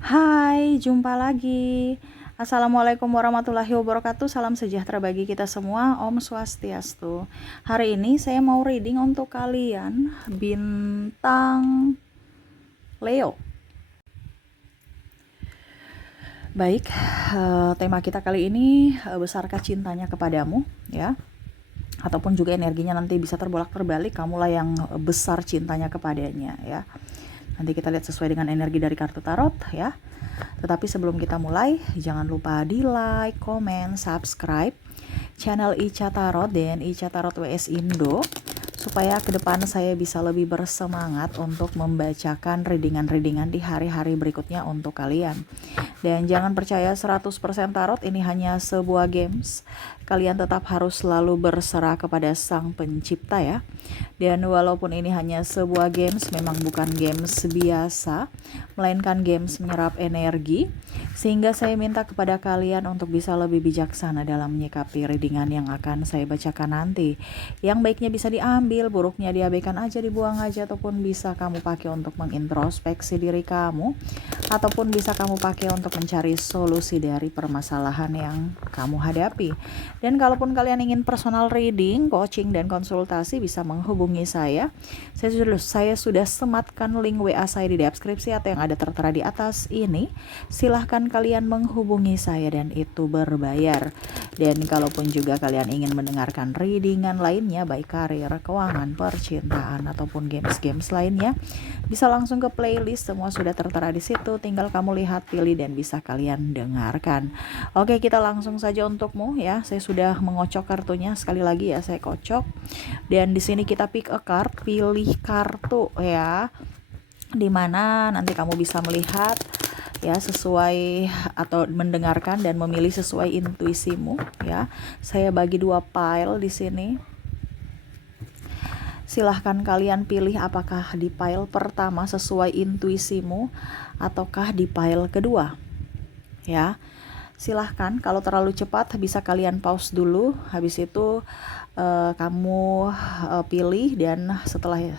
Hai, jumpa lagi. Assalamualaikum warahmatullahi wabarakatuh. Salam sejahtera bagi kita semua. Om Swastiastu. Hari ini saya mau reading untuk kalian bintang Leo. Baik, tema kita kali ini besarkah cintanya kepadamu, ya? Ataupun juga energinya nanti bisa terbolak-terbalik, kamulah yang besar cintanya kepadanya, ya. Nanti kita lihat sesuai dengan energi dari kartu tarot, ya. Tetapi sebelum kita mulai, jangan lupa di like, komen, subscribe channel Ica Tarot dan Ica Tarot WS Indo, supaya ke depan saya bisa lebih bersemangat untuk membacakan readingan-readingan di hari-hari berikutnya untuk kalian. Dan jangan percaya 100% tarot ini hanya sebuah games. Kalian tetap harus selalu berserah kepada Sang Pencipta, ya. Dan walaupun ini hanya sebuah games, memang bukan games biasa, melainkan games menyerap energi, sehingga saya minta kepada kalian untuk bisa lebih bijaksana dalam menyikapi readingan yang akan saya bacakan nanti. Yang baiknya bisa diambil, buruknya diabaikan aja, dibuang aja, ataupun bisa kamu pakai untuk mengintrospeksi diri kamu, ataupun bisa kamu pakai untuk mencari solusi dari permasalahan yang kamu hadapi. Dan kalaupun kalian ingin personal reading, coaching, dan konsultasi, bisa menghubungi saya. Saya sudah sematkan link WA saya di deskripsi atau yang ada tertera di atas ini. Silahkan kalian menghubungi saya dan itu berbayar. Dan kalaupun juga kalian ingin mendengarkan readingan lainnya, baik karir, keuangan, percintaan, ataupun games-games lainnya, bisa langsung ke playlist, semua sudah tertera di situ. Tinggal kamu lihat, pilih, dan bisa kalian dengarkan. Oke, kita langsung saja untukmu, ya. Saya sudah mengocok kartunya, sekali lagi ya, saya kocok. Dan di sini kita pick a card, pilih kartu, ya, dimana nanti kamu bisa melihat, ya, sesuai atau mendengarkan dan memilih sesuai intuisimu, ya. Saya bagi 2 pile di sini. Silahkan kalian pilih apakah di pile pertama sesuai intuisimu ataukah di pile kedua, ya. Silahkan, kalau terlalu cepat bisa kalian pause dulu, habis itu kamu pilih, dan setelah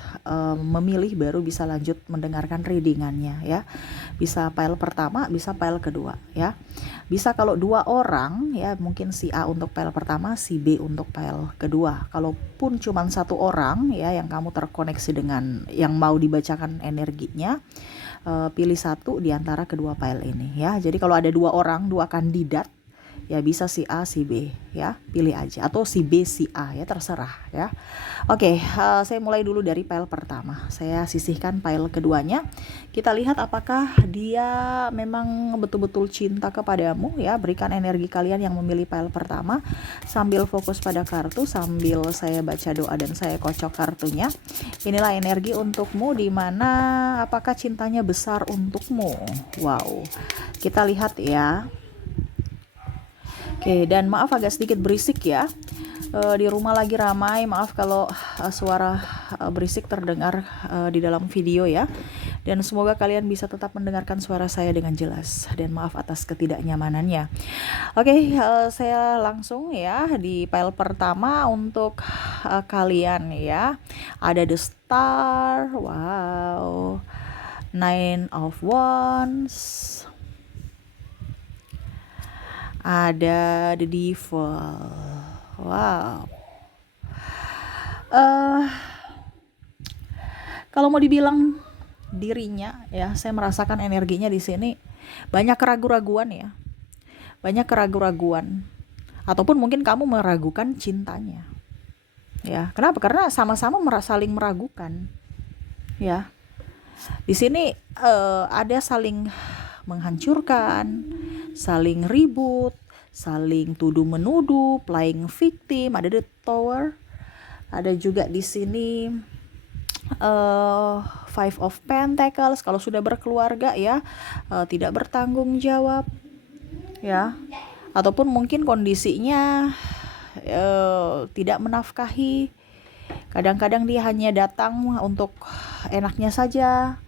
memilih baru bisa lanjut mendengarkan readingannya, ya. Bisa pile pertama, bisa pile kedua, ya. Bisa kalau 2 orang, ya, mungkin si A untuk pile pertama, si B untuk pile kedua. Kalaupun cuma 1 orang, ya, yang kamu terkoneksi dengan yang mau dibacakan energinya, pilih 1 di antara kedua file ini, ya. Jadi kalau ada 2 orang, 2 kandidat, ya, bisa si A, si B, ya, pilih aja, atau si B, si A, ya, terserah, ya. Oke, saya mulai dulu dari file pertama. Saya sisihkan file keduanya. Kita lihat apakah dia memang betul-betul cinta kepadamu, ya. Berikan energi kalian yang memilih file pertama sambil fokus pada kartu, sambil saya baca doa dan saya kocok kartunya. Inilah energi untukmu, di mana apakah cintanya besar untukmu. Wow, kita lihat, ya. Oke, dan maaf agak sedikit berisik, ya. Di rumah lagi ramai, maaf kalau suara berisik terdengar di dalam video, ya. Dan semoga kalian bisa tetap mendengarkan suara saya dengan jelas, dan maaf atas ketidaknyamanannya. Oke, saya langsung, ya, di file pertama untuk kalian, ya. Ada the star, wow, 9 of wands, ada the devil, wow. Kalau mau dibilang dirinya, ya, saya merasakan energinya di sini banyak keraguan-raguan, ya. Banyak keraguan-raguan. Ataupun mungkin kamu meragukan cintanya. Ya, kenapa? Karena sama-sama saling meragukan. Ya. Di sini ada saling menghancurkan, saling ribut, saling tuduh menuduh, playing victim, ada the tower. Ada juga di sini Five of Pentacles, kalau sudah berkeluarga, ya, tidak bertanggung jawab, ya. Ataupun mungkin kondisinya tidak menafkahi. Kadang-kadang dia hanya datang untuk enaknya saja.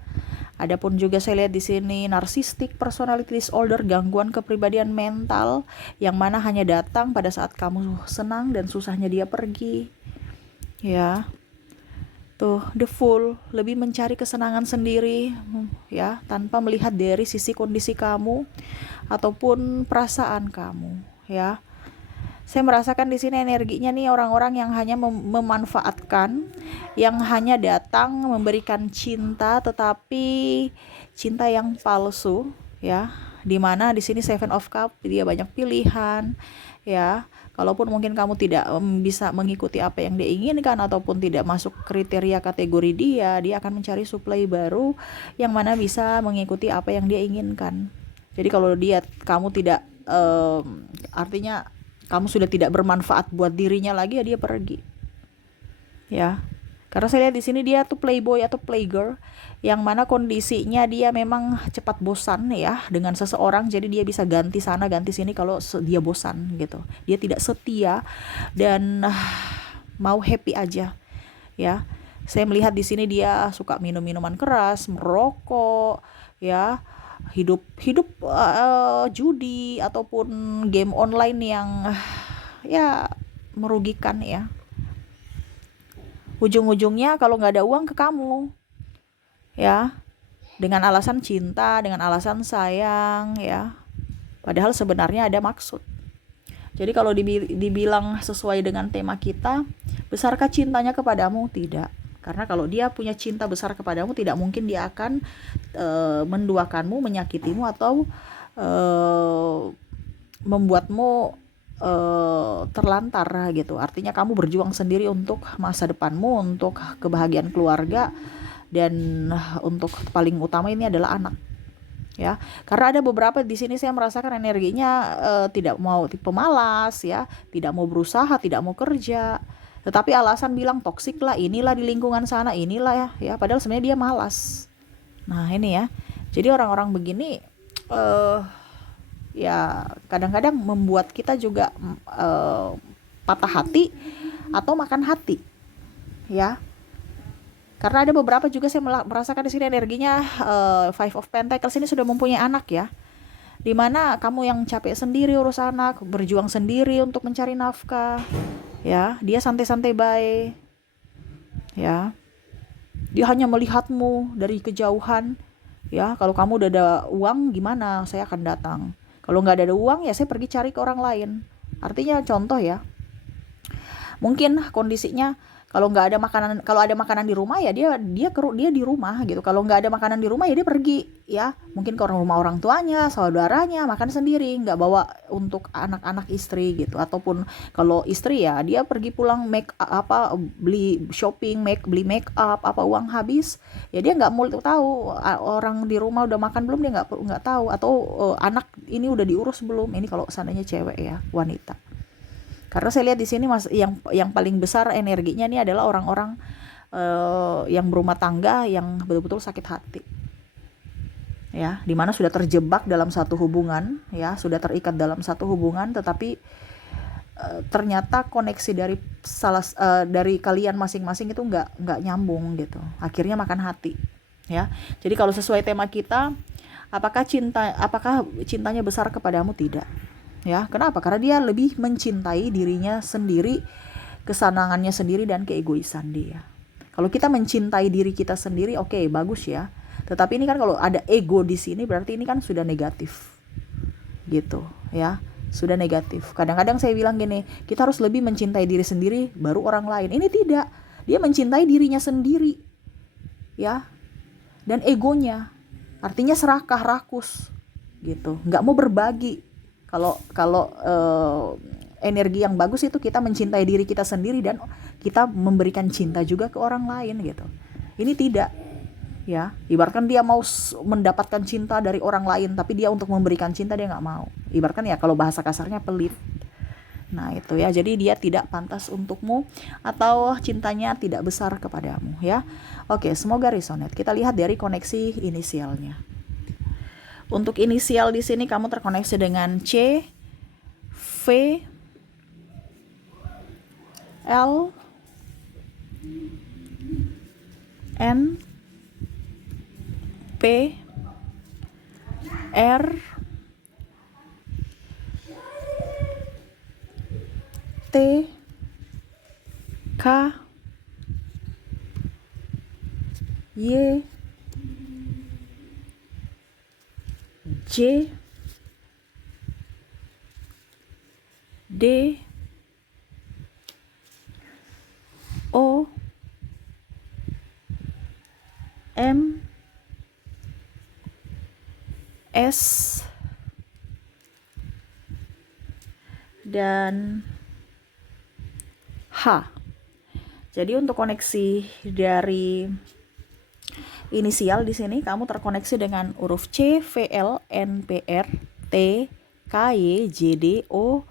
Adapun juga saya lihat di sini narcissistic personality disorder, gangguan kepribadian mental, yang mana hanya datang pada saat kamu senang dan susahnya dia pergi, ya. Tuh, the fool, lebih mencari kesenangan sendiri, ya, tanpa melihat dari sisi kondisi kamu ataupun perasaan kamu, ya. Saya merasakan di sini energinya nih orang-orang yang hanya memanfaatkan, yang hanya datang memberikan cinta, tetapi cinta yang palsu, ya. Dimana di sini Seven of Cup, dia banyak pilihan, ya. Kalaupun mungkin kamu tidak bisa mengikuti apa yang dia inginkan ataupun tidak masuk kriteria kategori dia, dia akan mencari supply baru yang mana bisa mengikuti apa yang dia inginkan. Jadi kalau kamu tidak artinya kamu sudah tidak bermanfaat buat dirinya lagi, ya dia pergi. Ya. Karena saya lihat di sini dia tuh playboy atau playgirl yang mana kondisinya dia memang cepat bosan ya dengan seseorang, jadi dia bisa ganti sana ganti sini kalau dia bosan gitu. Dia tidak setia dan mau happy aja ya. Saya melihat di sini dia suka minum minuman keras, merokok, ya, hidup hidup judi ataupun game online yang ya merugikan ya. Ujung-ujungnya kalau nggak ada uang ke kamu, ya, dengan alasan cinta, dengan alasan sayang, ya. Padahal sebenarnya ada maksud. Jadi kalau dibilang sesuai dengan tema kita, besarkah cintanya kepadamu? Tidak. Karena kalau dia punya cinta besar kepadamu, tidak mungkin dia akan menduakanmu, menyakitimu, atau membuatmu terlantar gitu. Artinya kamu berjuang sendiri untuk masa depanmu, untuk kebahagiaan keluarga, dan untuk paling utama ini adalah anak. Ya, karena ada beberapa di sini saya merasakan energinya tidak mau, tipe malas ya, tidak mau berusaha, tidak mau kerja, tetapi alasan bilang toksik lah, inilah di lingkungan sana, inilah ya, padahal sebenarnya dia malas. Nah ini ya, jadi orang-orang begini ya kadang-kadang membuat kita juga patah hati atau makan hati, ya. Karena ada beberapa juga saya merasakan di sini energinya Five of Pentacles ini sudah mempunyai anak ya. Dimana kamu yang capek sendiri urus anak, berjuang sendiri untuk mencari nafkah, ya. Dia santai-santai baik, ya. Dia hanya melihatmu dari kejauhan, ya. Kalau kamu udah ada uang gimana, saya akan datang. Kalau nggak ada uang ya saya pergi cari ke orang lain. Artinya contoh ya, mungkin kondisinya kalau nggak ada makanan, kalau ada makanan di rumah ya dia di rumah gitu. Kalau nggak ada makanan di rumah ya dia pergi, ya mungkin ke rumah orang tuanya, saudaranya, makan sendiri, nggak bawa untuk anak-anak istri gitu. Ataupun kalau istri ya dia pergi pulang beli shopping, beli make up, apa uang habis ya dia nggak mau tahu orang di rumah udah makan belum, dia nggak tahu, atau anak ini udah diurus belum. Ini kalau seandainya cewek ya, wanita. Karena saya lihat di sini Mas, yang paling besar energinya ini adalah orang-orang yang berumah tangga yang betul-betul sakit hati. Ya, dimana sudah terjebak dalam satu hubungan, ya, sudah terikat dalam satu hubungan, tetapi ternyata koneksi dari kalian masing-masing itu nggak nyambung gitu. Akhirnya makan hati, ya. Jadi kalau sesuai tema kita, apakah cintanya besar kepadamu? Tidak. Ya, kenapa? Karena dia lebih mencintai dirinya sendiri, kesenangannya sendiri, dan keegoisan dia. Kalau kita mencintai diri kita sendiri, oke, bagus ya. Tetapi ini kan kalau ada ego di sini berarti ini kan sudah negatif. Gitu, ya. Sudah negatif. Kadang-kadang saya bilang gini, kita harus lebih mencintai diri sendiri baru orang lain. Ini tidak. Dia mencintai dirinya sendiri. Ya. Dan egonya. Artinya serakah, rakus. Gitu. Nggak mau berbagi. Kalau energi yang bagus itu kita mencintai diri kita sendiri dan kita memberikan cinta juga ke orang lain gitu. Ini tidak, ya. Ibaratkan dia mau mendapatkan cinta dari orang lain, tapi dia untuk memberikan cinta dia nggak mau. Ibaratkan ya kalau bahasa kasarnya pelit. Nah itu ya, jadi dia tidak pantas untukmu atau cintanya tidak besar kepadamu ya. Oke, semoga resonate. Kita lihat dari koneksi inisialnya. Untuk inisial di sini kamu terkoneksi dengan C, V, L, N, P, R, T, K, Y, J, D, O, M, S, dan H. Jadi untuk koneksi dari inisial di sini kamu terkoneksi dengan huruf C, V, L, N, P, R, T, K, Y, J, D, O,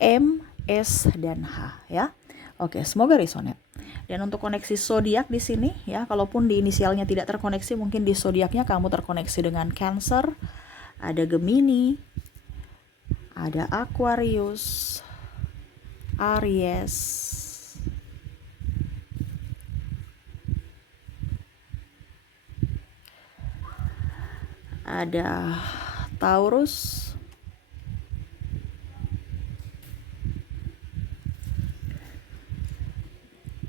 M, S, dan H ya. Oke, semoga resonate. Dan untuk koneksi zodiak di sini ya, kalaupun di inisialnya tidak terkoneksi, mungkin di zodiaknya kamu terkoneksi dengan Cancer, ada Gemini, ada Aquarius, Aries, ada Taurus,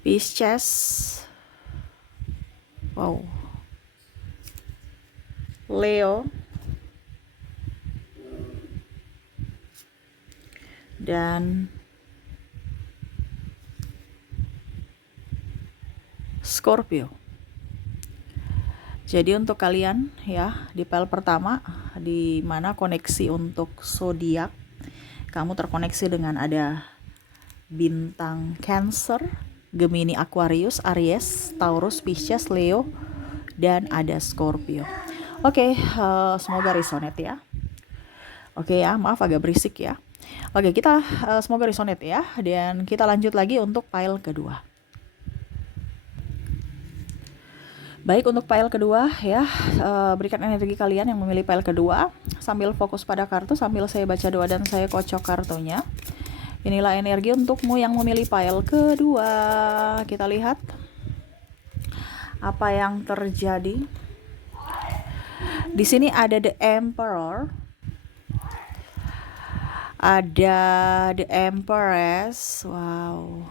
Pisces, wow, Leo, dan Scorpio. Jadi untuk kalian ya, di file pertama di mana koneksi untuk zodiak kamu terkoneksi dengan ada bintang Cancer, Gemini, Aquarius, Aries, Taurus, Pisces, Leo, dan ada Scorpio. Oke, semoga resonate ya. Oke ya, maaf agak berisik ya. Oke, kita semoga resonate ya. Dan kita lanjut lagi untuk file kedua. Baik, untuk file kedua ya, berikan energi kalian yang memilih file kedua. Sambil fokus pada kartu, sambil saya baca doa dan saya kocok kartunya. Inilah energi untukmu yang memilih file kedua. Kita lihat apa yang terjadi. Di sini ada The Emperor, ada The Empress, wow,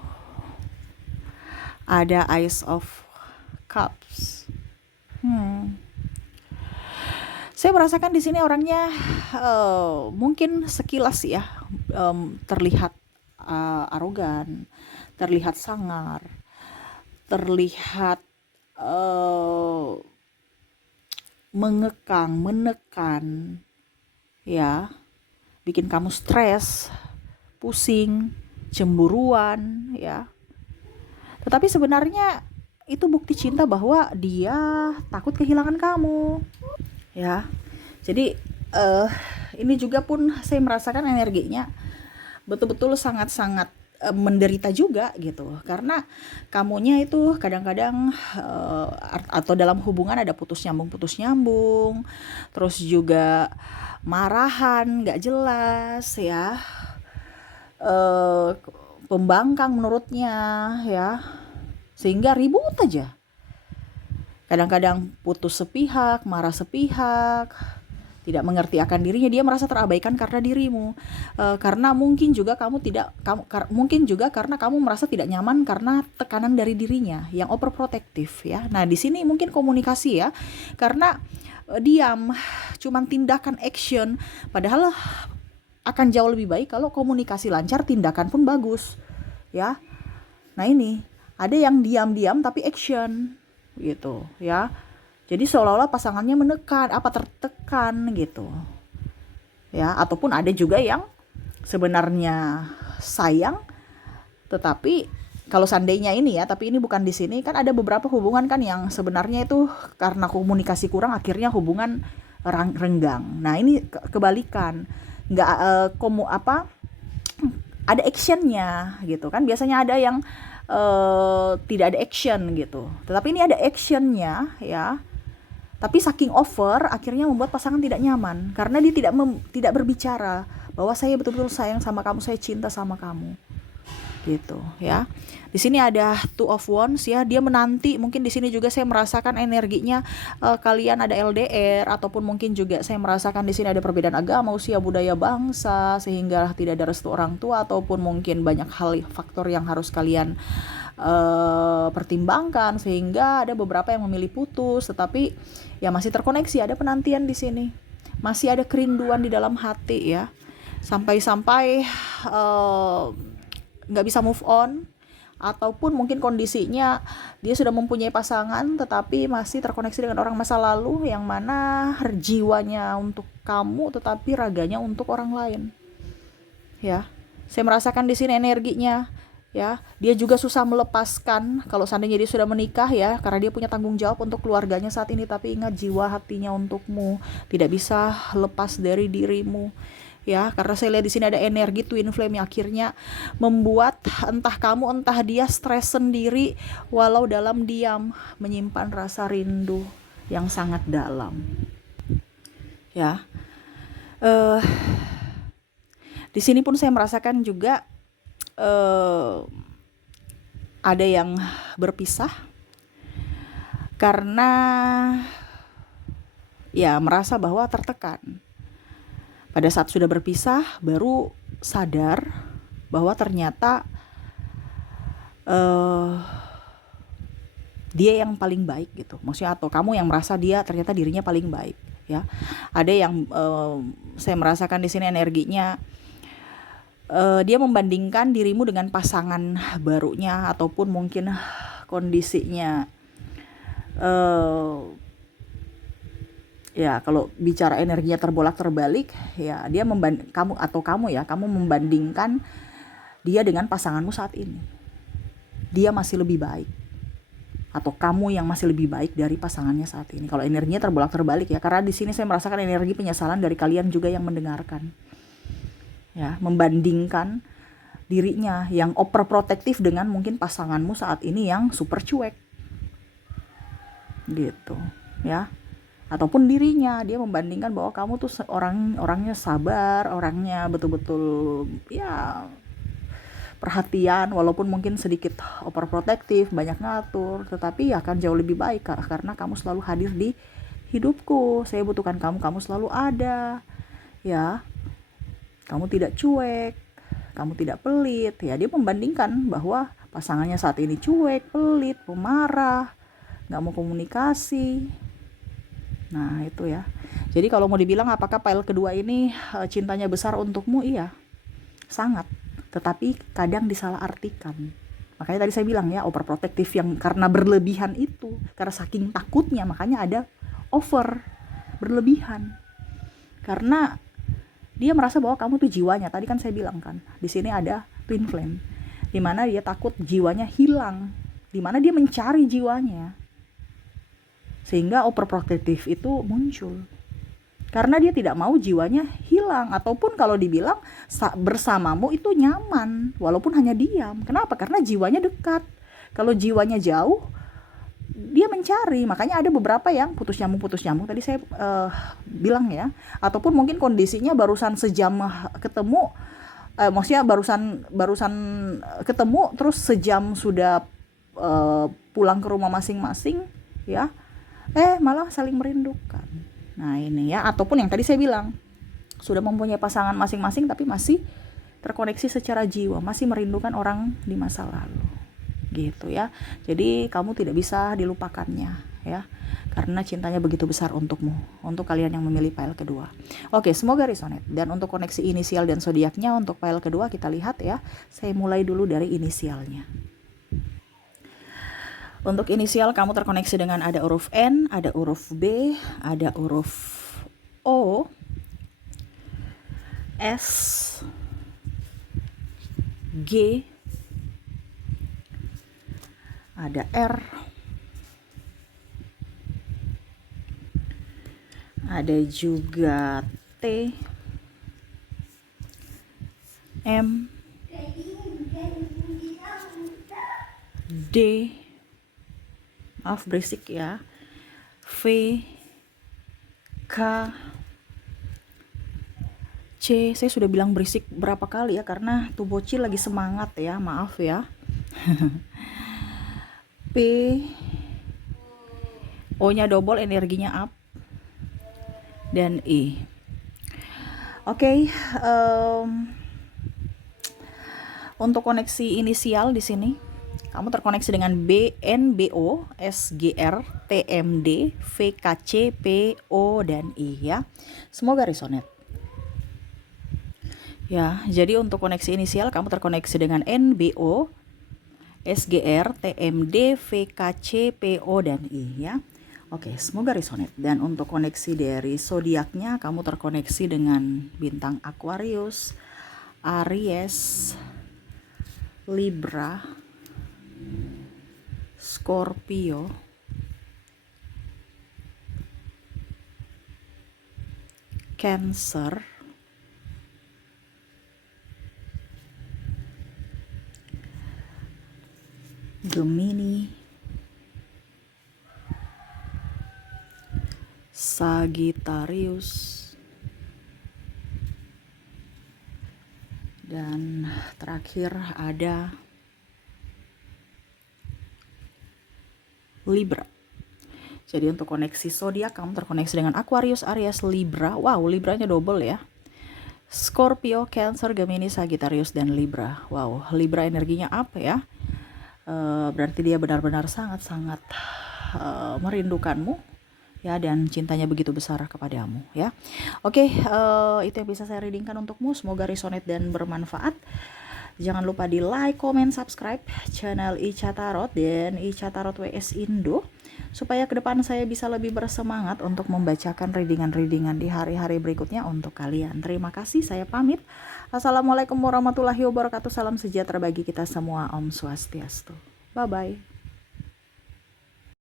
ada Ace of Cups. Saya merasakan di sini orangnya mungkin sekilas ya terlihat arogan, terlihat sangar, terlihat mengekang, menekan, ya, bikin kamu stres, pusing, cemburuan, ya. Tetapi sebenarnya itu bukti cinta bahwa dia takut kehilangan kamu, ya. Jadi ini juga pun saya merasakan energinya betul-betul sangat-sangat menderita juga gitu, karena kamunya itu kadang-kadang atau dalam hubungan ada putus nyambung, terus juga marahan nggak jelas ya, pembangkang menurutnya ya, sehingga ribut aja. Kadang-kadang putus sepihak, marah sepihak, tidak mengerti akan dirinya, dia merasa terabaikan karena dirimu, karena mungkin juga mungkin juga karena kamu merasa tidak nyaman karena tekanan dari dirinya yang overprotective ya. Nah di sini mungkin komunikasi ya, karena diam, cuman tindakan action, padahal akan jauh lebih baik kalau komunikasi lancar, tindakan pun bagus ya. Nah ini ada yang diam-diam tapi action gitu ya. Jadi seolah-olah pasangannya menekan, tertekan gitu. Ya, ataupun ada juga yang sebenarnya sayang, tetapi kalau seandainya ini ya, tapi ini bukan di sini, kan ada beberapa hubungan kan yang sebenarnya itu karena komunikasi kurang akhirnya hubungan renggang. Nah, ini kebalikan. Nggak ada actionnya gitu kan. Biasanya ada yang tidak ada action gitu. Tetapi ini ada actionnya ya. Tapi saking over akhirnya membuat pasangan tidak nyaman karena dia tidak berbicara bahwa saya betul-betul sayang sama kamu, saya cinta sama kamu. gitu ya. Di sini ada Two of Wands ya, dia menanti. Mungkin di sini juga saya merasakan energinya kalian ada LDR, ataupun mungkin juga saya merasakan di sini ada perbedaan agama, usia, budaya, bangsa, sehingga tidak ada restu orang tua, ataupun mungkin banyak hal faktor yang harus kalian pertimbangkan, sehingga ada beberapa yang memilih putus, tetapi ya masih terkoneksi, ada penantian di sini, masih ada kerinduan di dalam hati ya, sampai-sampai nggak bisa move on, ataupun mungkin kondisinya dia sudah mempunyai pasangan tetapi masih terkoneksi dengan orang masa lalu, yang mana jiwanya untuk kamu tetapi raganya untuk orang lain ya. Saya merasakan di sini energinya ya, dia juga susah melepaskan kalau seandainya dia sudah menikah ya, karena dia punya tanggung jawab untuk keluarganya saat ini, tapi ingat jiwa hatinya untukmu, tidak bisa lepas dari dirimu ya, karena saya lihat di sini ada energi twin flame yang akhirnya membuat entah kamu entah dia stres sendiri, walau dalam diam menyimpan rasa rindu yang sangat dalam ya. eh di sini pun saya merasakan juga ada yang berpisah karena ya merasa bahwa tertekan. Pada saat sudah berpisah baru sadar bahwa ternyata dia yang paling baik gitu. Maksudnya atau kamu yang merasa dia ternyata dirinya paling baik ya. Ada yang saya merasakan di sini energinya dia membandingkan dirimu dengan pasangan barunya, ataupun mungkin kondisinya ya kalau bicara energinya terbolak-terbalik ya, dia kamu membandingkan dia dengan pasanganmu saat ini. Dia masih lebih baik, atau kamu yang masih lebih baik dari pasangannya saat ini. Kalau energinya terbolak-terbalik ya, karena di sini saya merasakan energi penyesalan dari kalian juga yang mendengarkan. Ya, membandingkan dirinya yang overprotective dengan mungkin pasanganmu saat ini yang super cuek. Gitu, ya. Ataupun dirinya, dia membandingkan bahwa kamu tuh orangnya sabar, orangnya betul-betul ya perhatian, walaupun mungkin sedikit overprotective, banyak ngatur, tetapi ya akan jauh lebih baik karena kamu selalu hadir di hidupku. Saya butuhkan kamu, kamu selalu ada. Ya. Kamu tidak cuek, kamu tidak pelit. Ya, dia membandingkan bahwa pasangannya saat ini cuek, pelit, pemarah, gak mau komunikasi. Nah itu ya. Jadi kalau mau dibilang apakah pile kedua ini cintanya besar untukmu? Iya, sangat. Tetapi kadang disalahartikan. Makanya tadi saya bilang ya, overprotective yang karena berlebihan itu, karena saking takutnya makanya ada over, berlebihan. Karena dia merasa bahwa kamu tuh jiwanya. Tadi kan saya bilang kan, di sini ada twin flame, dimana dia takut jiwanya hilang, dimana dia mencari jiwanya, sehingga overprotective itu muncul. Karena dia tidak mau jiwanya hilang, ataupun kalau dibilang bersamamu itu nyaman, walaupun hanya diam. Kenapa? Karena jiwanya dekat. Kalau jiwanya jauh, dia mencari. Makanya ada beberapa yang putus nyambung tadi saya bilang ya, ataupun mungkin kondisinya barusan sejam ketemu, maksudnya barusan ketemu terus sejam sudah pulang ke rumah masing-masing ya, malah saling merindukan. Nah ini ya, ataupun yang tadi saya bilang sudah mempunyai pasangan masing-masing tapi masih terkoneksi secara jiwa, masih merindukan orang di masa lalu gitu ya. Jadi kamu tidak bisa dilupakannya ya, karena cintanya begitu besar untukmu, untuk kalian yang memilih pile kedua. Oke, semoga resonate. Dan untuk koneksi inisial dan zodiaknya untuk pile kedua kita lihat ya. Saya mulai dulu dari inisialnya. Untuk inisial kamu terkoneksi dengan ada huruf N, ada huruf B, ada huruf O, S, G, ada R, ada juga T, M, D, maaf berisik ya, V, K, C, saya sudah bilang berisik berapa kali ya, karena tuh bocil lagi semangat ya, maaf ya. P, O-nya double, energinya up. Dan E. Oke, untuk koneksi inisial di sini, kamu terkoneksi dengan B, N, B, O, S, G, R, T, M, D, V, K, C, P, O, dan I ya. Semoga resonate. Ya, jadi untuk koneksi inisial kamu terkoneksi dengan N, B, O, S, G, R, T, M, D, V, K, C, P, O, dan I ya. Oke, semoga resonate. Dan untuk koneksi dari zodiaknya, kamu terkoneksi dengan bintang Aquarius, Aries, Libra, Scorpio, Cancer, Gemini, Sagittarius, dan terakhir ada Libra. Jadi untuk koneksi zodiak kamu terkoneksi dengan Aquarius, Aries, Libra. Wow, Libranya double ya. Scorpio, Cancer, Gemini, Sagittarius, dan Libra. Wow, Libra energinya apa ya? Berarti dia benar-benar sangat-sangat merindukanmu ya, dan cintanya begitu besar kepadamu ya. Oke, itu yang bisa saya readingkan untukmu. Semoga resonate dan bermanfaat. Jangan lupa di like, comment, subscribe channel Ica Tarot dan Ica Tarot WS Indo, supaya ke depan saya bisa lebih bersemangat untuk membacakan readingan-readingan di hari-hari berikutnya untuk kalian. Terima kasih, saya pamit. Assalamualaikum warahmatullahi wabarakatuh. Salam sejahtera bagi kita semua. Om Swastiastu. Bye-bye.